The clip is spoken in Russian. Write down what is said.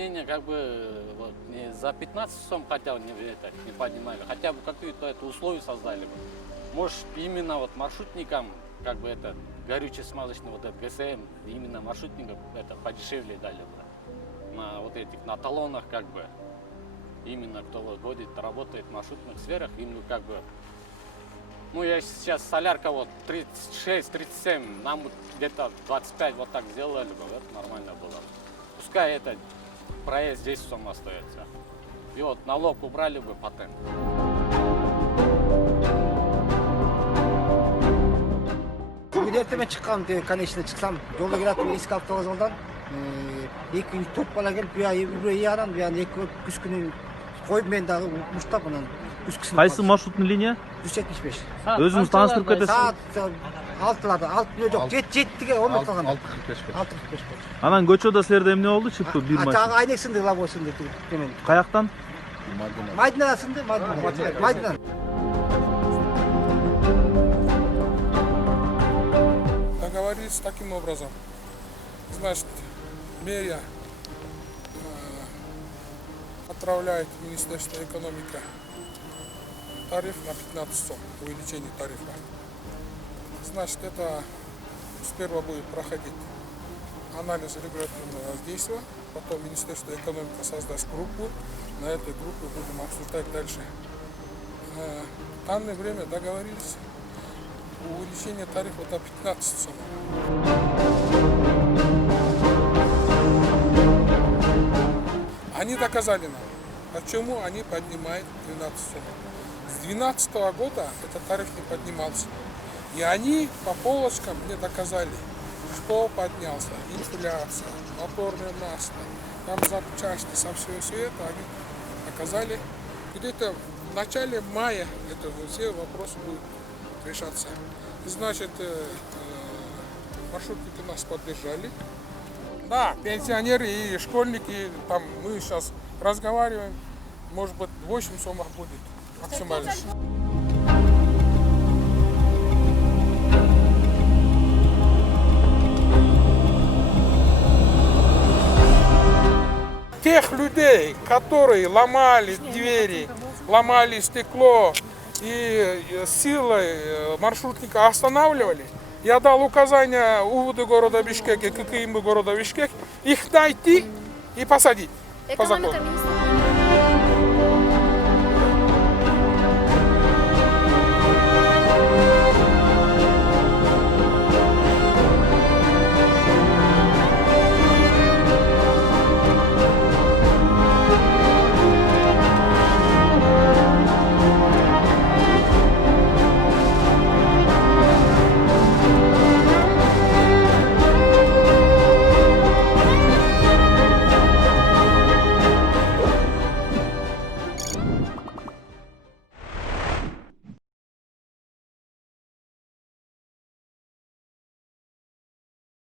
мнение, как бы вот, не за 15 сом хотя бы не поднимали, хотя бы какие-то условия создали бы. Может, именно вот маршрутникам, как бы это горюче-смазочный вот этот ГСМ, именно маршрутникам это подешевле дали бы. На вот этих, на талонах как бы, именно кто вот ходит, работает в маршрутных сферах, им как бы, ну я сейчас солярка вот 36-37, нам вот где-то 25 вот так сделали бы, это нормально было. Пускай это проезд 10 сом остается. И вот налог убрали бы патент. Бүгін ертемен шыққам, конечно, шықсам, жолда келатып ескі автовокзалдан, екі топ бала келіп, біреу адам, екі күз күні қойып мен дағы мұштап, мұнан күз кісін. Қайсы маршруттың линия? 175. Өзіңіз таныстырып кетесіз? Саат 6-лады, 6 жоқ, 7-ге 15 қалған. 6.45. Анан көчөдө силерде эмне болду? Чыктı bir машина. Тағы айнек сынды, лабой сынды. Каяктан? Майдинада сынды, Майдинада. Договорились таким образом. Значит, мэрия отправляет в Министерство экономики тариф на 15 сом, увеличение тарифа. Значит, это сперва будет проходить анализ регуляторного воздействия, потом Министерство экономики создаст группу, на этой группе будем обсуждать дальше. В данное время договорились увеличение тарифа до 15 сом. Они доказали нам, почему они поднимают 12 сом. С 2012 года этот тариф не поднимался. И они по полочкам мне доказали, что поднялся. Инфляция, моторное масло, там запчасти со всего света. Они доказали. Где-то в начале мая это все вопросы будут решаться. Значит, маршрутники нас поддержали. Да, пенсионеры и школьники, там мы сейчас разговариваем, может быть 8 сомов будет максимально. Тех людей, которые ломали двери, ломали стекло и силой маршрутника останавливали, я дал указание УВД города Бишкек и ККИМ города Бишкек их найти и посадить по закону.